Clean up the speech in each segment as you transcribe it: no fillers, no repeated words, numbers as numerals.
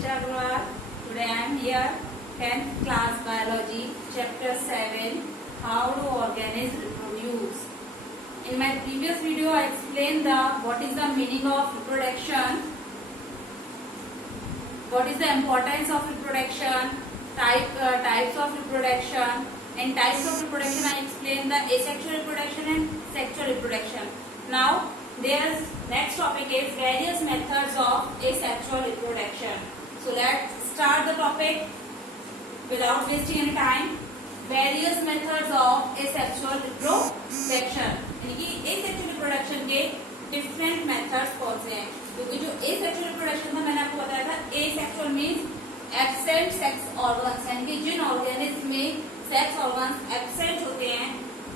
Richa Agarwal. Today I am here, 10th class biology, chapter 7, how do organisms reproduce. In my previous video I explained what is the meaning of reproduction, what is the importance of reproduction, types of reproduction. In types of reproduction I explained the asexual reproduction and sexual reproduction. Now their next topic is various methods of asexual reproduction. So let's start the topic without wasting any time. Various methods of asexual reproduction. यानी कि asexual reproduction के different methods कौन से हैं? क्योंकि जो asexual reproduction था मैंने आपको बताया था, asexual means absent sex organs, यानी कि जिन ऑर्गेनिज्म में सेक्स ऑर्गन्स एब्सेंट होते हैं,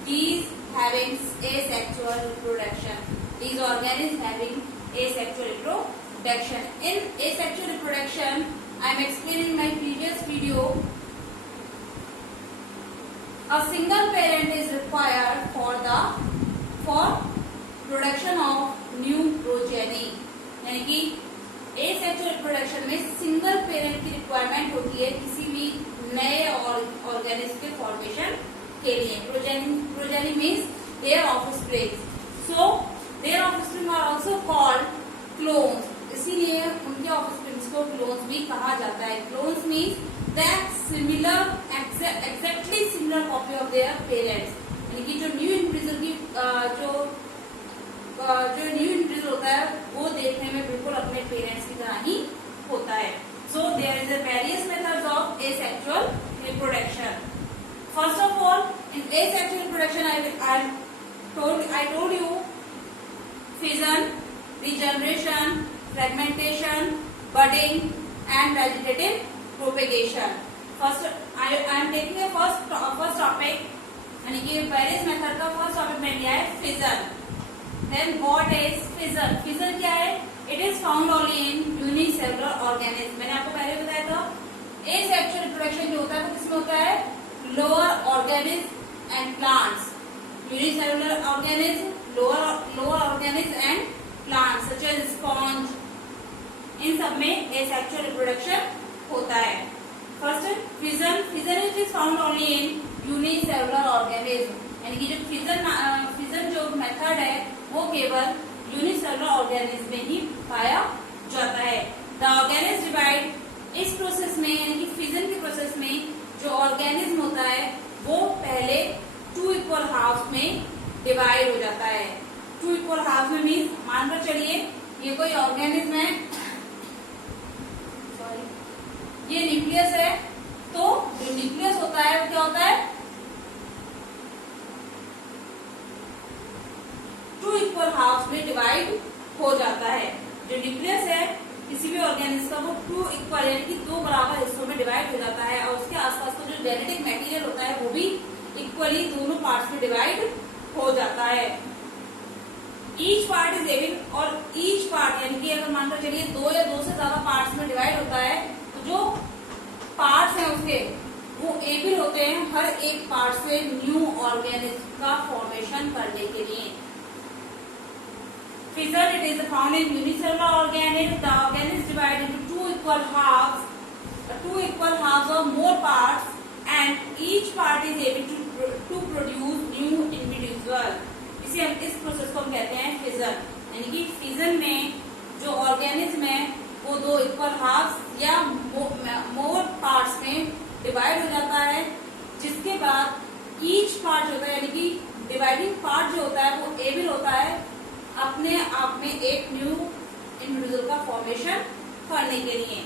these having asexual reproduction. These organisms having asexual reproduction. In asexual reproduction, I am explaining in my previous video. A single parent is required for production of new progeny. यानी कि asexual reproduction में single parent की requirement होती है किसी भी नए organism के फॉर्मेशन के लिए. Progeny means their offspring. So their offspring are also called clones. इसीलिए उनके ऑफस्प्रिंग्स को क्लोन्स भी कहा जाता है. Clones means that similar exactly similar copy of their parents. यानी कि जो न्यू इंडिविजुअल की जो न्यू इंडिविजुअल होता है वो देखने में बिल्कुल अपने पेरेंट्स की तरह ही होता है. So there is a various methods of asexual reproduction. First of all, in asexual reproduction, I told you fission, regeneration, fragmentation, budding, and vegetative propagation. First, I am taking a first topic. यानी कि various method का first topic मैंने लिया है fission. Then what is fission? Fission क्या है? It is found only in unicellular organisms. मैंने आपको पहले बताया था asexual reproduction जो होता है वो किसमें होता है? Lower organisms and plants. Unicellular organisms, lower organisms and plants such as sponge. इन सब में asexual reproduction होता है. First fission. Fission it is found only in unicellular organisms. यानी कि जो fission जो मेथड है वो केवल यूनिसेलुलर ऑर्गेनिज्म में ही पाया जाता है. The organism divide. इस प्रोसेस में यानी कि फिजन के प्रोसेस में जो ऑर्गेनिज्म होता है वो पहले 2 इक्वल हाफ में डिवाइड हो जाता है. 2 इक्वल हाफ में मीन्स मानकर चलिए ये कोई ऑर्गेनिज्म है, सॉरी ये न्यूक्लियस है. तो जो न्यूक्लियस होता है वो क्या होता है? 2 इक्वल हाफ में डिवाइड हो जाता है. जो न्यूक्लियस है किसी भी ऑर्गेनिज्म का वो 2 इक्वल यानी कि 2 बराबर हिस्सों में डिवाइड हो जाता है और उसके आसपास का जो जेनेटिक मटेरियल होता है वो भी इक्वली दोनों पार्ट्स में डिवाइड हो जाता है. Each part is able. और ईच पार्ट यानी कि अगर मानकर चलिए 2 या 2 से ज्यादा पार्ट्स में डिवाइड होता है तो जो पार्ट्स हैं उसके वो एबल होते हैं हर एक पार्ट से न्यू ऑर्गेनिज्म का फॉर्मेशन करने के लिए. Fission it is found in unicellular organisms. The organism is divided into 2 equal halves or more parts, and each part is able to produce new individual. इस process को हम कहते हैं fission. यानी कि fission में जो ऑर्गेनिज्म है वो 2 इक्वल हाफ या मोर पार्ट्स में डिवाइड हो जाता है, जिसके बाद ईच पार्ट जो होता है यानी कि डिवाइडिंग पार्ट जो होता है वो एबल होता है अपने आप में एक न्यू इंडिविजुअल का फॉर्मेशन करने के लिए.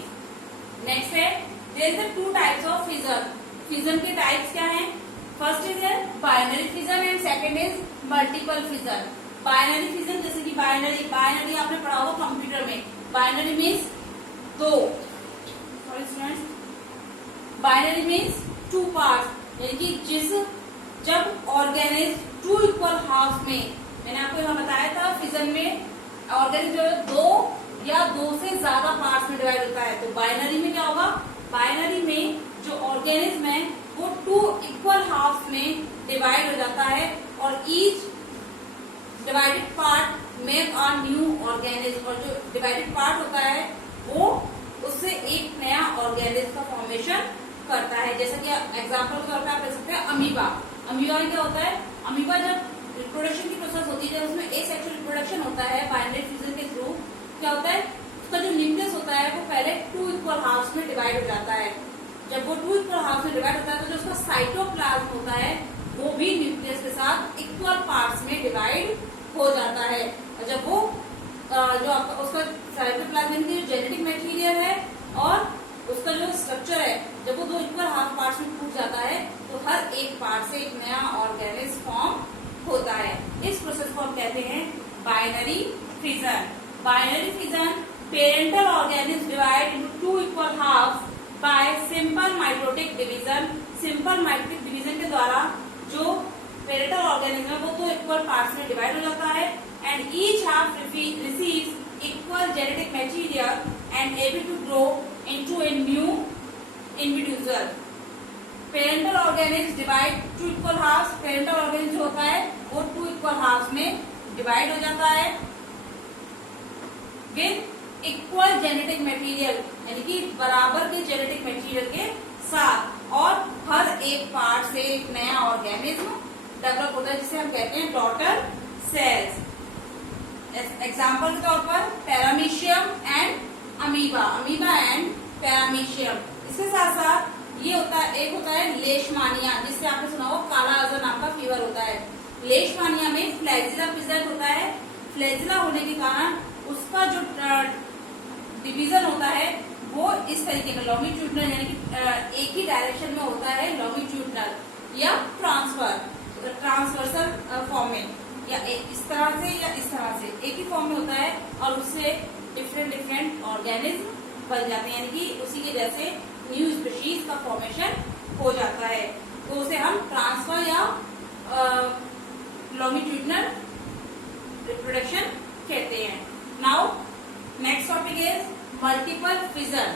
नेक्स्ट है there are 2 types of fission. Fission के टाइप्स क्या हैं? First is binary fission and second is multiple fission. Binary fission जैसे कि बाइनरी आपने पढ़ा होगा कंप्यूटर में. Binary means 2. Sorry students, binary means 2 parts. यानी कि जब ऑर्गेनिज्म 2 इक्वल हाफ में, मैंने आपको यहाँ बताया था फिजन में ऑर्गेनिज्म जो है 2 या 2 से ज्यादा पार्ट्स में डिवाइड होता है. तो बाइनरी में क्या होगा? बाइनरी में जो ऑर्गेनिज्म है वो 2 इक्वल हाफ में डिवाइड हो जाता है और each divided part make a new organism. और जो डिवाइडेड पार्ट होता है वो उससे एक अमीबा। अमीबा में क्या होता है, अमीबा जब रिप्रोडक्शन की प्रोसेस होती है, जब उसमें एसेक्सुअल रिप्रोडक्शन होता है बाइनरी फ्यूजन के थ्रू, क्या होता है, उसका जो न्यूक्लियस होता है वो पहले 2 इक्वल हाफ्स में डिवाइड हो जाता है। जब वो 2 इक्वल हाफ्स में डिवाइड होता है तो जो उसका साइटोप्लाज्म होता है वो भी न्यूक्लियस के साथ इक्वल पार्ट्स में डिवाइड हो जाता है। और जब वो जो आपका उसका साइटोप्लाज्म की जेनेटिक मटेरियल है और उसका जो स्ट्रक्चर है, जब वो 2 इक्वल हाफ पार्ट्स में टूट जाता है तो हर एक पार्ट से एक नया ऑर्गेनिज्म फॉर्म होता है। इस प्रोसेस को हम कहते हैं binary fission. Binary fission, parental organism divide into 2 equal half bye simple mitotic division. Simple mitotic division के द्वारा जो पेरेंटल ऑर्गेनिज्म है वो 2 इक्वल पार्ट्स में डिवाइड हो जाता है and each half receives equal genetic material and able to grow into a new individual. Parental organism divide 2 equal halves. Parental organism जो होता है वो 2 इक्वल हाफ्स में डिवाइड हो जाता है विद इक्वल जेनेटिक मटेरियल, यानी कि बराबर के जेनेटिक मटेरियल के साथ, और हर एक पार्ट से एक नया ऑर्गेनिज्म डेवलप होता है जिसे हम कहते हैं डॉटर सेल्स। एग्जाम्पल के तौर पर paramecium and amoeba, amoeba and paramecium. इसके साथ साथ ये होता है, एक होता है लेशमानिया, जिससे आपने सुना हो काला अजहर नाम का फीवर होता है। लेशमानिया में फ्लैजिला प्रेजेंट होता है। फ्लैजिला होने के कारण उसका जो डिवीजन होता है वो इस तरीके का लॉन्गिट्यूडनल, यानी कि एक ही डायरेक्शन में होता है, लॉन्गिट्यूडनल या ट्रांसवर्सल फॉर्म में, या इस तरह से या इस तरह से एक ही फॉर्म में होता है और उससे डिफरेंट ऑर्गेनिज्म बन जाते हैं, यानी कि उसी की वजह से न्यू स्पीशीज का फॉर्मेशन हो जाता है। तो उसे हम ट्रांसफर या लॉन्गिट्यूडनल रिप्रोडक्शन कहते हैं। Now next topic is multiple fission.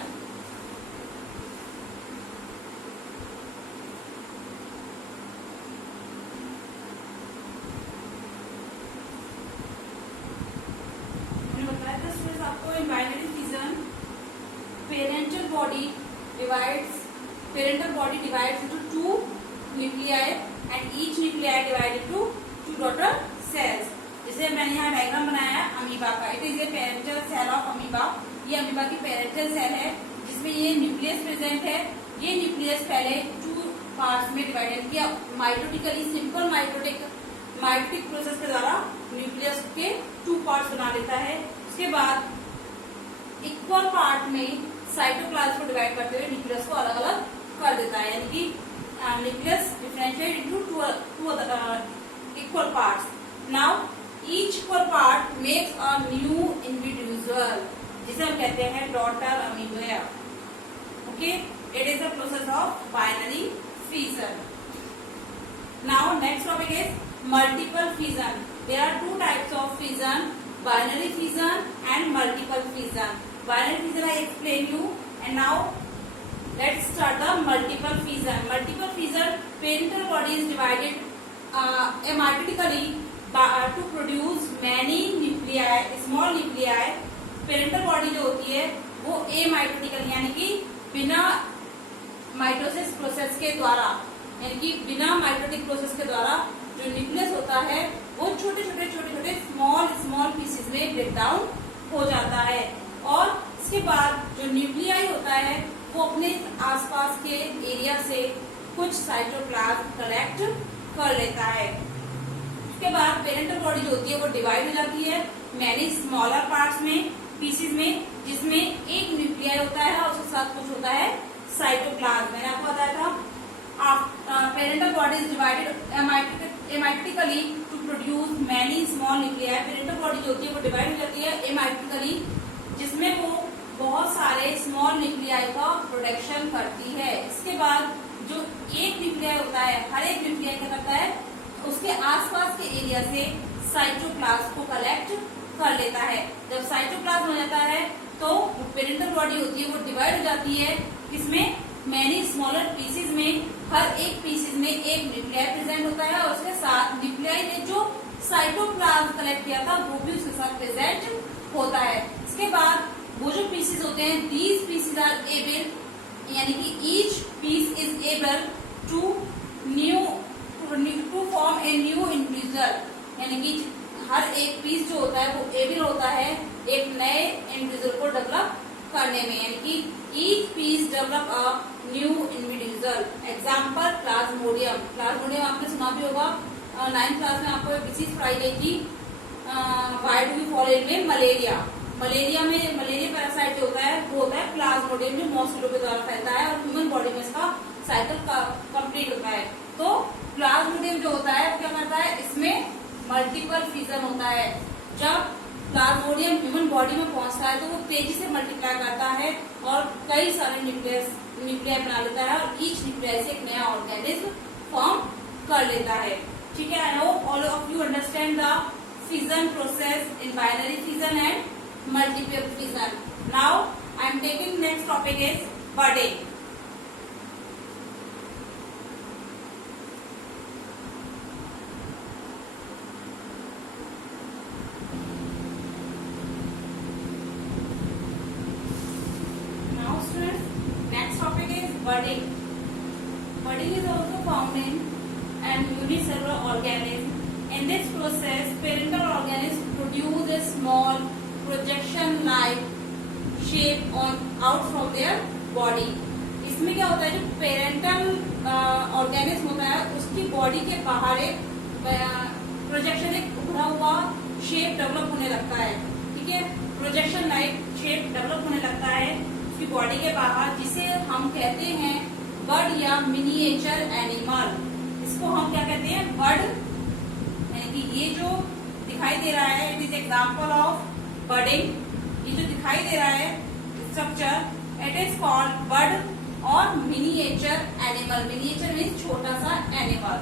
आपको in binary fission parental body divides into 2 nuclei and each nuclei divided into 2 daughter cells। जैसे मैंने यहाँ डायग्राम बनाया है अमीबा का, it is a parental cell of amoeba. ये अमीबा की parental cell है जिसमें ये न्यूक्लियस प्रेजेंट है। ये न्यूक्लियस पहले 2 पार्ट्स में डिवाइडेड किया माइटोटिकली, सिंपल माइटोटिक प्रोसेस के द्वारा न्यूक्लियस के 2 पार्ट्स बना लेता है। उसके बाद इक्वल पार्ट में साइटोप्लाज्म को डिवाइड करते हुए न्यूक्लियस को अलग अलग कर देता है, यानी कि nucleus differentiate into 2 equal parts. Now each equal part makes a new individual, जिसे हम कहते हैं daughter amoeba. Okay, it is the process of binary fission. Now next topic is multiple fission. There are 2 types of fission, binary fission and multiple fission. Binary fission I explain you, and now let's start the multiple fission. Multiple fission, parental body is divided amitotically to produce many nuclei, small nuclei. Parental body जो होती है वो amitotically, यानी कि बिना mitosis process के द्वारा, यानी कि बिना माइटोटिक प्रोसेस के द्वारा जो न्यूक्लियस होता है वो छोटे छोटे स्मॉल पीसेस में ब्रेक डाउन हो जाता है, और इसके बाद जो न्यूक्लियाई होता है वो अपने आसपास के एरिया से कुछ साइटोप्लाज्म कलेक्ट कर लेता है। उसके बाद पेरेंटल बॉडी जो होती है वो डिवाइड हो जाती है मैनी स्मॉलर पार्ट्स में, पीसेस में, जिसमें एक न्यूक्लियाई होता है और उसके साथ कुछ होता है साइटोप्लाज्म। मैंने आपको बताया था parental body is divided amitotically to produce many small nuclei. Parental body जो होती है वो डिवाइड हो जाती है एमाइटिकली, जिसमें वो बहुत सारे स्मॉल न्यूक्लियाई का प्रोडक्शन करती है। इसके बाद जो एक न्यूक्लियाई होता है, हर एक न्यूक्लियाई क्या करता है, उसके आसपास के एरिया से साइटोप्लाज्म को कलेक्ट कर लेता है। जब साइटोप्लाज्म हो जाता है तो पेरेंटल बॉडी होती है वो डिवाइड हो जाती है, इसमें मैनी स्मॉलर पीसेस में, हर एक पीसेस में एक न्यूक्लियाई प्रेजेंट होता है, और उसके साथ न्यूक्लियाई ने जो साइटोप्लाज्म कलेक्ट किया था वो भी उसके साथ प्रेजेंट होता है। इसके बाद वो जो पीसेस होते हैं, दीज पीसेस आर एबल, यानी कि each piece is able to new a new individual, यानी कि हर एक पीस जो होता है वो एबल होता है एक नए इंडिविजुअल को डेवलप करने में, यानी कि each piece develop a new individual. Example plasmodium. Plasmodium आपने सुना भी होगा, 9th क्लास में आपको एक डिसीज पढ़ाई गई थी, why do we fall in में मलेरिया। मलेरिया पैरासाइट जो होता है वो होता है प्लाज्मोडियम, जो मॉस्किटो के द्वारा फैलता है और ह्यूमन बॉडी में इसका साइकिल कंप्लीट होता है। तो प्लाज्मोडियम जो होता है क्या करता है, इसमें मल्टीपल फ्यूजन होता है। जब प्लाज्मोडियम ह्यूमन बॉडी में पहुंचता है तो वो तेजी से मल्टीप्लाई करता है और कई सारे न्यूक्लियाई बना लेता है और ईच न्यूक्लियाई से एक नया ऑर्गेनिज्म फॉर्म कर लेता है। ठीक है, I hope all of you understand the fission process in binary fission and multiple fission. Now I am taking next topic is budding. Now students, next topic is budding. Budding is also found in an unicellular organism. In this process, parental organisms produce a small projection-like shape out from their body. इसमें क्या होता है, जो parental organism होता है उसकी body के बाहर एक प्रोजेक्शन, एक उभरा हुआ शेप डेवलप होने लगता है। ठीक है, प्रोजेक्शन लाइक शेप डेवलप होने लगता है उसकी बॉडी के बाहर, जिसे हम कहते हैं बड या मिनिएचर एनिमल। इसको हम क्या कहते हैं, बड। ये जो दिखाई दे रहा है it is example of budding. ये जो दिखाई दे रहा है structure, it is called bud और मिनिएचर एनिमल। मिनिएचर मीन्स छोटा सा animal.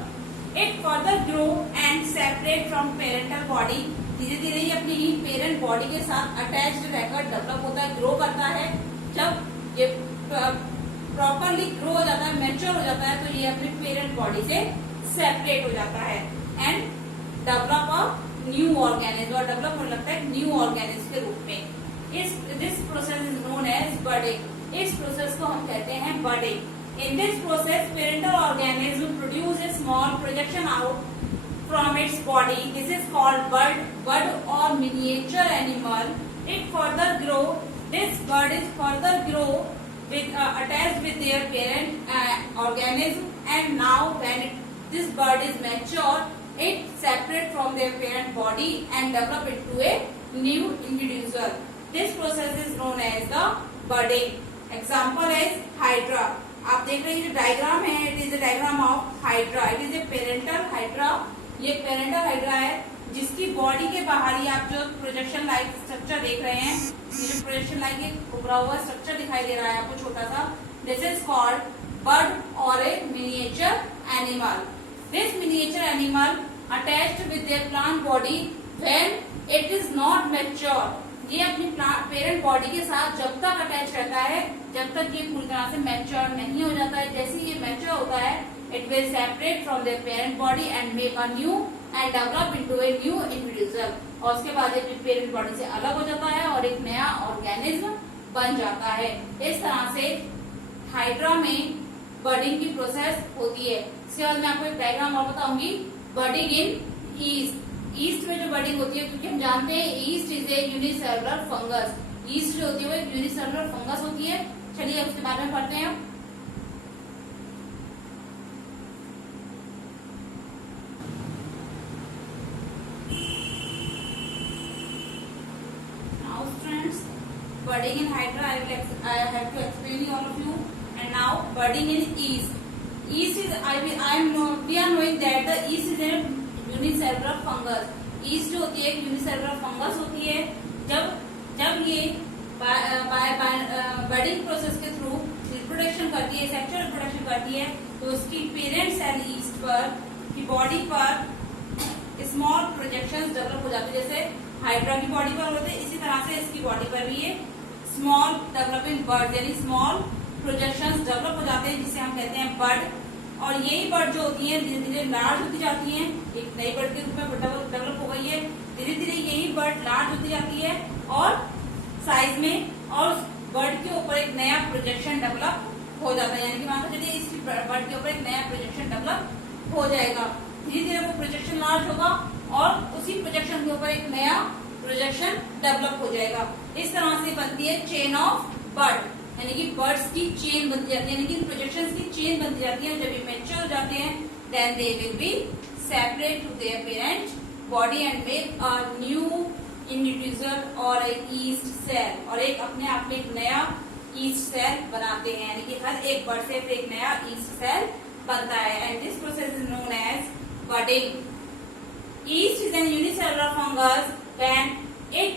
It further grow and separate from parental body. धीरे धीरे ये अपनी पेरेंट बॉडी के साथ अटैच्ड रहकर डेवलप होता है, ग्रो करता है। जब ये प्रॉपरली ग्रो हो जाता है, मैच्योर हो जाता है, तो ये अपनी पेरेंट बॉडी से सेपरेट हो जाता है and develop a new organism, और डेवलप होने लगता है न्यू ऑर्गेनिज्म के रूप में। This process is known as budding. इस प्रोसेस को हम कहते हैं budding. In this process parental organism produce a small projection out from its body. This is called bud और miniature animal. It further grow, this bud is further grow with attached with their parent organism, and now when this bird is mature, it separate from their parent body and develop into a new individual. This process is known as the budding. Example is hydra. आप देख रहे हैं जो diagram है, it is a diagram of hydra. It is a parental hydra. ये parental hydra है जिसकी body के बाहर ही आप जो प्रोजेक्शन लाइक स्ट्रक्चर देख रहे हैं, ये जो प्रोजेक्शन लाइक एक उभरा हुआ स्ट्रक्चर दिखाई दे रहा है आपको छोटा सा, दिस इज कॉल्ड बड और a miniature animal. This miniature animal attached with their plant body when it is not mature. ये अपनी पेरेंट बॉडी के साथ जब तक अटैच रहता है जब तक ये पूरी तरह से मैच्योर नहीं हो जाता है। जैसे ये मैच्योर होता है, it will separate from there parent body and make a new and develop into a new individual. और उसके बाद ये पेरेंट बॉडी से अलग हो जाता है और एक नया ऑर्गेनिज्म बन जाता है। इस तरह से हाइड्रा में बडिंग की प्रोसेस होती है। इसके बाद मैं आपको एक डायग्राम और बताऊंगी, बडिंग इन ईस्ट। ईस्ट में जो बडिंग होती है, क्योंकि हम जानते हैं east is a unicellular fungus. East जो होती है वो एक यूनिसेलुलर फंगस होती है। चलिए उसके बारे में पढ़ते हैं। Budding in hydra, I have to explain you all of you. And now budding in yeast. Yeast is we are knowing that the yeast is a unicellular fungus. Yeast जो होती है एक unicellular fungus होती है। जब ये budding process के through reproduction करती है, सेक्सुअल रिप्रोडक्शन करती है, तो उसकी पेरेंट सेल yeast पर की बॉडी पर स्मॉल प्रोजेक्शंस डेवलप हो जाते हैं। जैसे हाइड्रा की बॉडी पर होते हैं, इसी तरह से इसकी बॉडी पर भी ये स्मॉल डेवलपिंग बर्ड यानी स्मॉल प्रोजेक्शंस डेवलप हो जाते हैं, जिसे हम कहते हैं बर्ड। और यही बर्ड जो होती है धीरे धीरे लार्ज होती जाती है, एक नई बर्ड के रूप में डेवलप हो गई है। धीरे धीरे यही बर्ड लार्ज होती जाती है और साइज में, और बर्ड के ऊपर एक नया प्रोजेक्शन डेवलप हो जाता है। यानी कि मान लो चलिए इस बर्ड के ऊपर एक नया प्रोजेक्शन डेवलप हो जाएगा। धीरे धीरे वो प्रोजेक्शन लार्ज होगा और उसी प्रोजेक्शन के ऊपर एक नया प्रोजेक्शन डेवलप हो जाएगा। इस तरह से बनती है चेन ऑफ बर्ड, यानी कि बर्ड्स की चेन बनती जाती है, यानी कि प्रोजेक्शंस की चेन बनती जाती है। जब ये मैच्योर हो जाते हैं then they will be separate to their parent body and make a new individual और ईस्ट सेल, और एक अपने आप में एक नया ईस्ट सेल बनाते हैं, यानी कि हर एक बर्ड से एक नया ईस्ट सेल बनता है। And this process is known as budding. Yeast is an unicellular fungus. When it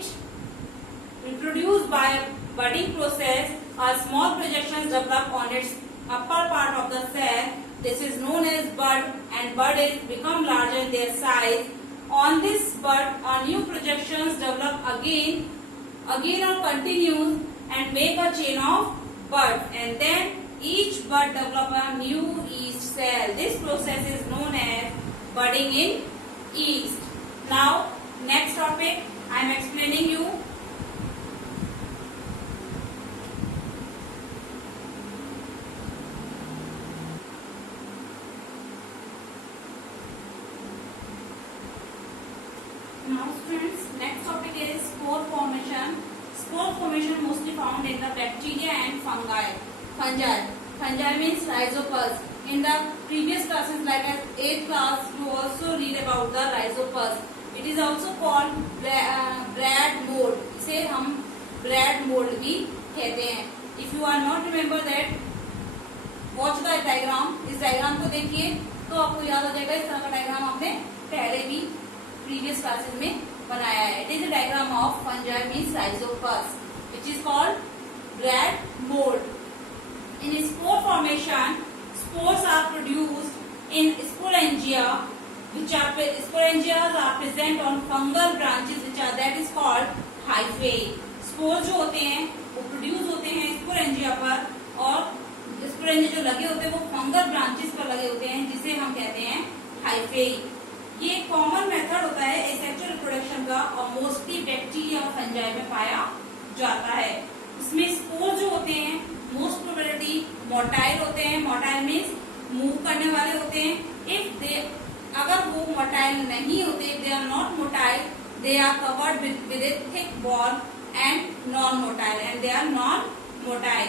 reproduced by budding process, a small projections develop on its upper part of the cell. This is known as bud, and bud is become larger in their size. On this bud, a new projections develop again or continues and make a chain of buds, and then each bud develop a new yeast cell. This process is known as budding in yeast. Now next topic I am explaining you now students. Next topic is spore formation. Spore formation mostly found in the bacteria and fungi. Fungi means rhizopus. In the previous classes, like as 8th class, you also read about the rhizopus. It is also called brad mold. इसे हम brad mold भी कहते हैं. If you are not remember that, watch the diagram. इस diagram को देखिए तो आपको याद आ जाएगा. इस तरह का diagram आपने पहले भी previous classes में बनाया है. It is a diagram of fungi means rhizopus, which is called brad mold. In spore formation, spores are produced in sporangia, sporangias are present on fungal branches, which are that is called hyphae. Spores जो होते हैं वो produce होते हैं sporangia पर, और sporangia जो लगे होते हैं वो fungal branches पर लगे होते हैं, जिसे हम कहते हैं hyphae. ये एक कॉमन मेथड होता है asexual reproduction का, और मोस्टली बैक्टीरिया और फंजाई में पाया जाता है. इसमें स्पोर जो होते हैं मोस्ट प्रोबेबिलिटी मोटाइल होते हैं. मोटाइल मीन्स मूव करने वाले होते हैं. इफ दे अगर वो मोटाइल नहीं होते, they are not motile, they are covered with a thick ball, and non motile, and they are non motile.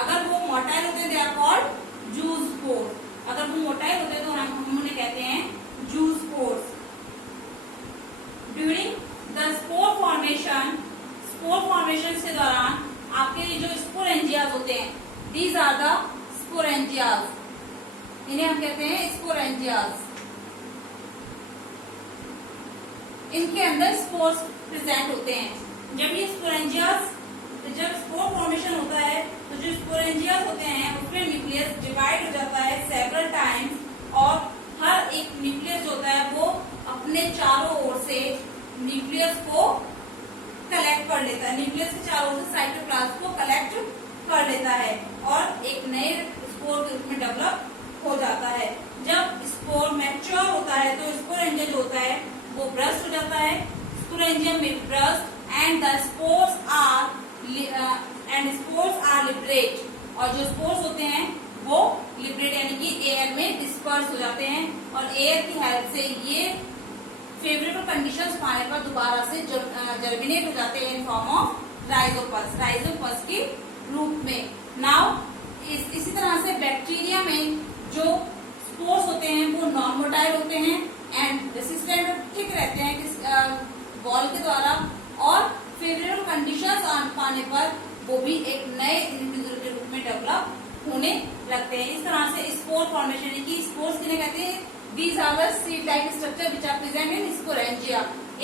अगर वो मोटाइल होते हैं they are called zoospore. अगर वो मोटाइल होते हैं तो हम उन्हें कहते हैं juice spores. During the spore formation के दौरान आपके ये जो स्पोरेंजियाज होते हैं, दीज आर द स्पोरेंजियाज, इन्हें हम कहते हैं स्पोरेंजियाज. इनके अंदर स्पोर्स प्रेजेंट होते हैं. जब स्पोर फॉर्मेशन होता है तो जो स्पोरेंजियाज होते हैं उसमें न्यूक्लियस डिवाइड हो जाता है सेवरल टाइम्स, और हर एक न्यूक्लियस जो होता है वो अपने चारों ओर से न्यूक्लियस को कलेक्ट कर लेता है. न्यूक्लियस के चारों ओर से साइटोप्लाज्म को कलेक्ट कर लेता है और एक नए स्पोर के रूप में डेवलप हो जाता है. जब स्पोर मैच्योर होता है तो स्पोरेंजिया जो होता है वो ब्रस्ट हो जाता है. स्पोरेंजिया में burst and the spores are liberate, और जो स्पोर्स होते हैं वो लिबरेट यानी कि एयर में डिस्पर्स हो जाते हैं, और एयर की हेल्प से ये फेवरेबल कंडीशंस पाने पर दोबारा से जर्मिनेट हो जाते हैं इन फॉर्म ऑफ राइजोपस के रूप में. नाउ इसी तरह से बैक्टीरिया में जो स्पोर्स होते हैं वो नॉन मोटाइल होते हैं एंड रेसिस्टेंट और थिक रहते हैं बॉल के द्वारा, और फेवरेबल कंडीशंस पाने पर वो भी एक नए इंडिविजुअल के रूप में डेवलप होने लगते हैं. इस तरह से स्पोर फॉर्मेशन की स्पोर्स किन्हें कहते हैं? These are the seed-like structure which are present in sporangia.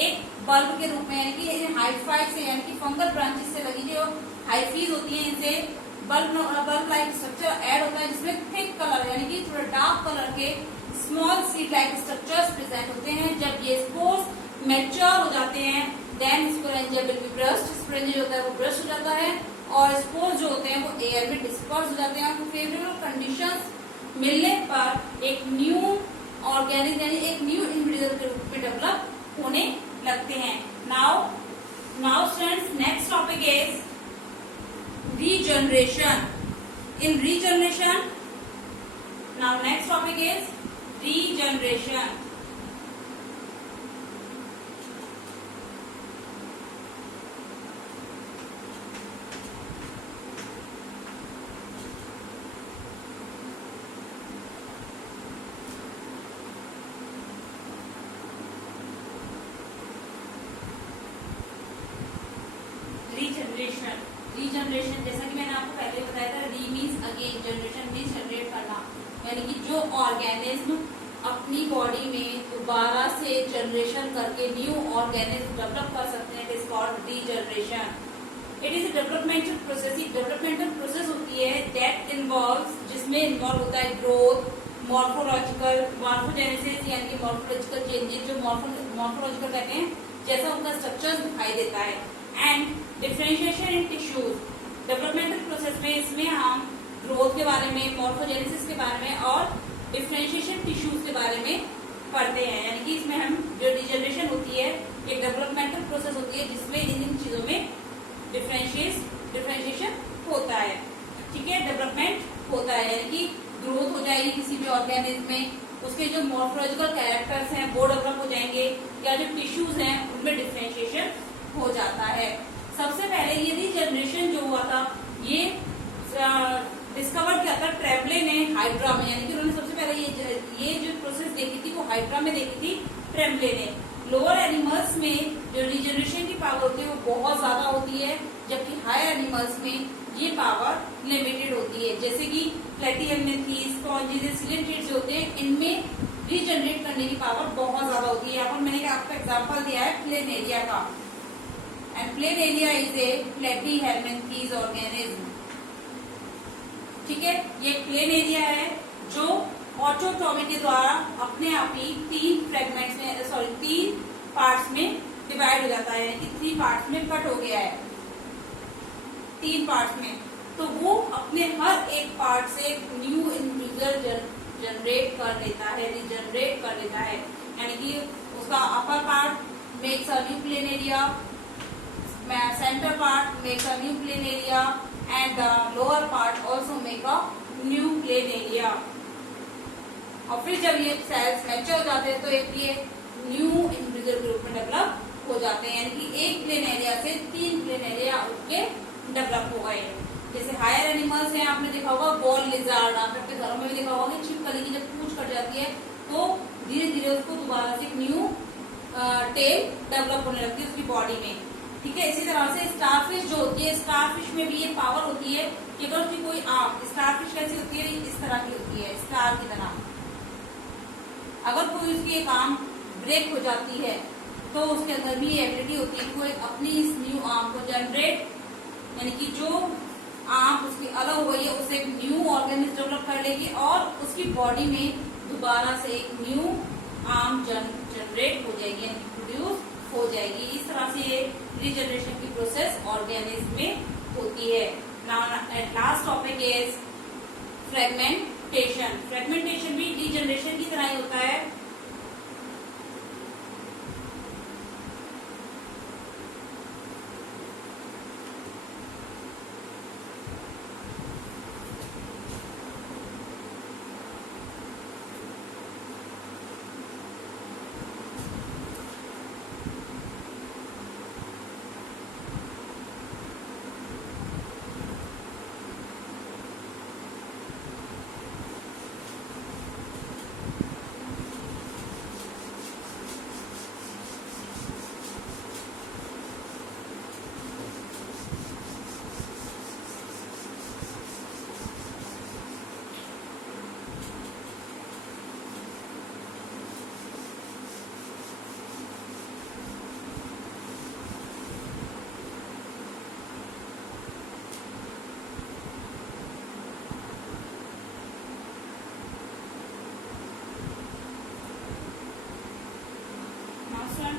एक बल्ब के रूप में, यानी कि हाइफाई से यानी कि फंगल ब्रांचेस से लगी जो हाइफीज होती हैं, इनसे बल्ब लाइक स्ट्रक्चर ऐड होता है जिसमें थिक कलर यानी कि थोड़ा डार्क कलर के small seed like structures present होते हैं. जब ये स्पोर्स मैच्योर हो जाते हैं then sporangia will be burst. Sporangia जो होता है वो ब्रस्ट हो जाता है, और स्पोर्स जो होते हैं वो एयर में डिस्पर्स हो जाते हैं. फेवरेबल कंडीशंस मिलने पर एक न्यू ऑर्गेनिक यानी एक न्यू इंडिविजुअल के रूप में डेवलप होने लगते हैं. Now students, next topic is regeneration. In regeneration, now next topic is regeneration. regeneration. Regeneration जैसा कि मैंने आपको पहले बताया था, री means again, generation means generate करना, यानी कि जो ऑर्गेनिज्म अपनी बॉडी में दोबारा से जनरेशन करके न्यू ऑर्गेनिज्म डेवलप कर सकते हैं, it is called regeneration. It is developmental process. Developmental process होती है दैट इन्वॉल्व्स, जिसमें इन्वॉल्व होता है ग्रोथ, मॉर्फोजेनेसिस यानी कि मॉर्फोलॉजिकल चेंजेस, जो मॉर्फोलॉजिकल कहते हैं जैसा उनका स्ट्रक्चर दिखाई देता है, and differentiation in tissues. Developmental process में इसमें हम ग्रोथ के बारे में, मॉर्फोजेनेसिस के बारे में और डिफरेंशिएशन टिश्यूज के बारे में पढ़ते हैं. यानी कि इसमें हम जो रीजनरेशन होती है एक डेवलपमेंटल प्रोसेस होती है जिसमें इन चीजों में डिफरेंशिएशन होता है. ठीक है, डेवलपमेंट होता है यानी कि ग्रोथ हो जाएगी किसी भी ऑर्गेनिज्म में, उसके जो मॉर्फोलॉजिकल कैरेक्टर्स हैं वो डेवलप हो जाएंगे, या जो टिश्यूज हैं उनमें डिफरेंशिएशन हो जाता है. सबसे पहले ये रीजनरेशन जो हुआ था ये डिस्कवर किया था ट्रेवले ने हाइड्रा में, यानी कि उन्होंने सबसे पहले ये जो प्रोसेस देखी थी वो हाइड्रा में देखी थी ट्रेवले ने. लोअर एनिमल्स में जो रीजनरेशन की पावर होती है वो बहुत ज्यादा होती है, जबकि हायर एनिमल्स में ये पावर लिमिटेड होती है. जैसे कि प्लेटिहेल्मिन्थीज, स्पॉन्जिस, सिलेंट्रेट्स होते हैं, इनमें रीजनरेट करने की पावर बहुत ज्यादा होती है. यहाँ पर मैंने आपको एग्जाम्पल दिया है प्लेनेरिया का, and planaria is a platyhelminthes organism. ठीक है, ये प्लेनेरिया है जो ऑटोटॉमी के द्वारा अपने आप ही 3 पार्ट्स में डिवाइड हो जाता है, यानी कि 3 पार्ट्स में कट हो गया है 3 पार्ट्स में. तो वो अपने हर एक पार्ट से न्यू इंडिविजुअल जनरेट कर लेता है, रीजनरेट कर लेता है. यानी कि उसका upper part makes a new planaria, center part makes a new plane area, and the lower part also make a new plane area. और फिर जब ये सेल्स मैच्योर हो जाते हैं तो एक ये न्यू इंडिविजुअल ग्रुप में डेवलप हो जाते हैं, यानी कि एक प्लेन एरिया से 3 प्लेन एरिया उनके डेवलप हो गए. जैसे हायर एनिमल्स हैं, आपने देखा होगा बॉल लिजार्ड, आपने अपने घरों में भी देखा होगा कि छिपकली की जब पूंछ कट जाती है तो धीरे धीरे उसको दोबारा से न्यू टेल डेवलप होने लगती है उसकी बॉडी में. ठीक है, इसी तरह से स्टारफिश जो होती है, स्टारफिश में भी ये पावर होती है कि अगर उसकी कोई स्टारफिश कैसी होती है, इस तरह की होती है स्टार की तरह. अगर कोई उसकी एक आर्म ब्रेक हो जाती है तो उसके अंदर भी ये एबिलिटी होती है कि वो अपनी इस न्यू आर्म को जनरेट, यानी कि जो आर्म उसकी अलग हो गई है उससे एक न्यू ऑर्गेनिज्म डेवलप कर लेगी और उसकी बॉडी में दोबारा से एक न्यू आर्म जनरेट हो जाएगी, यानी प्रोड्यूस हो जाएगी. इस तरह से ये रीजनरेशन की प्रोसेस ऑर्गेनिज्म में होती है. Last topic is fragmentation. Fragmentation भी रीजनरेशन की तरह ही होता है.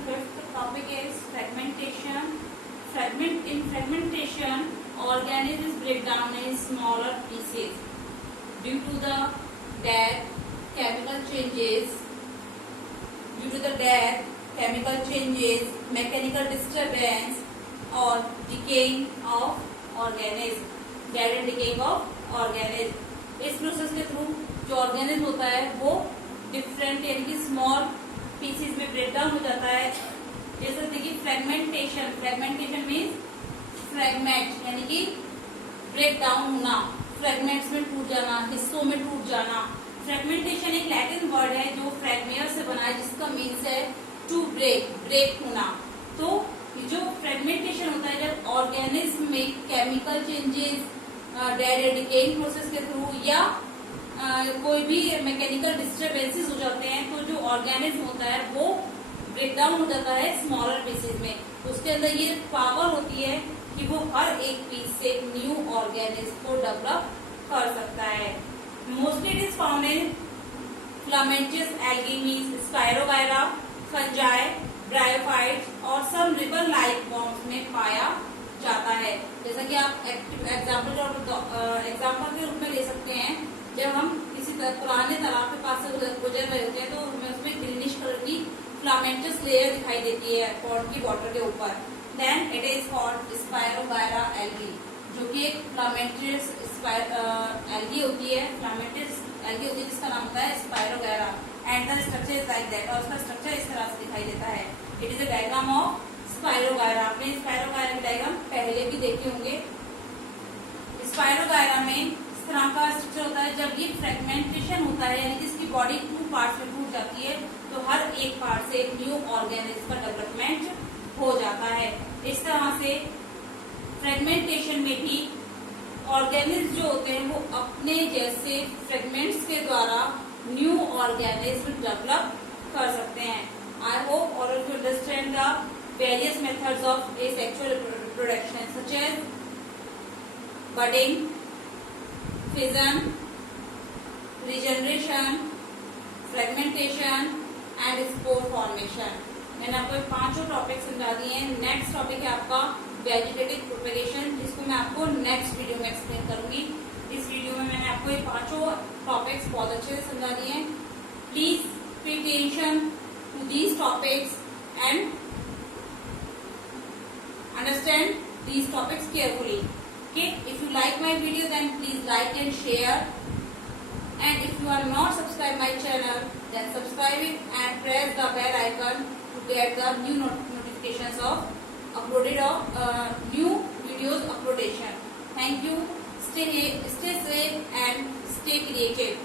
Fifth topic is fragmentation. In fragmentation, organisms break down in smaller pieces due to the death, chemical changes, mechanical disturbance, or decaying of organism. Dead and decaying of organism. इस process के through जो organism होता है वो different यानी कि small pieces में break down हो जाता है। जैसे देखिए फ्रेगमेंटेशन, फ्रेगमेंटेशन मीन्स फ्रेगमेंट यानी कि ब्रेक डाउन होना, फ्रेगमेंट्स में टूट जाना, हिस्सों में टूट जाना। फ्रेगमेंटेशन एक लैटिन वर्ड है जो फ्रेगमेयर से बना है, जिसका मीन्स है टू ब्रेक, ब्रेक होना। तो जो फ्रेगमेंटेशन होता है जब ऑर्गेनिज्म में chemical changes, dead decaying process के थ्रू या कोई भी मैकेनिकल डिस्टर्बेंसेस हो जाते हैं, तो जो ऑर्गेनिज्म होता है वो ब्रेक डाउन हो जाता है स्मॉलर पीसेस में। उसके अंदर ये पावर होती है कि वो हर एक पीस से एक न्यू ऑर्गेनिज्म को डेवलप कर सकता है। Mostly it is found in filamentous algae means spirogyra, fungi, bryophytes और सम रिवर लाइक फॉर्म्स में पाया जाता है। जैसा कि आप एग्जाम्पल के रूप में ले सकते हैं, जब हम किसी पुराने तालाब के पास से गुजर रहे होते हैं तो हमें उसमें ग्रीनिश कलर की फिलामेंटस लेयर दिखाई देती है पॉन्ड की वाटर के ऊपर। Then it is called spirogyra algae, जो कि एक फिलामेंटस एल्गी होती है, फिलामेंटस एल्गी होती है जिसका नाम होता है spirogyra, and the structure is like that, और उसका स्ट्रक्चर इस तरह से दिखाई देता है। It is a diagram of spirogyra. आपने स्पायरोगायरा की डायग्राम पहले भी देखे होंगे। स्पायरोगायरा में इस तरह का स्ट्रक्चर होता है। जब ये फ्रेगमेंटेशन होता है यानी कि इसकी बॉडी 2 पार्ट्स में टूट जाती है, तो हर एक पार्ट से एक न्यू ऑर्गेनिज्म का डेवलपमेंट हो जाता है। इस तरह से फ्रेगमेंटेशन में भी ऑर्गेनिज्म जो होते हैं वो अपने जैसे फ्रेगमेंट्स के द्वारा न्यू ऑर्गेनिज्म डेवलप कर सकते हैं। I hope all of you understand the various methods of asexual reproduction such as budding, fission, regeneration, fragmentation and spore formation। मैंने आपको 5 टॉपिक समझा दिए हैं। नेक्स्ट टॉपिक है आपका वेजिटेटिव प्रोपेगेशन, जिसको मैं आपको नेक्स्ट वीडियो में एक्सप्लेन करूंगी। इस वीडियो में मैंने आपको ये 5 टॉपिक्स बहुत अच्छे से समझा दिए हैं। Please pay attention to these topics and understand these topics carefully. Okay, if you like my video then please like and share, and if you are not subscribed my channel then subscribe it and press the bell icon to get the new notifications of uploaded new videos uploadation. Thank you. Stay safe and stay creative.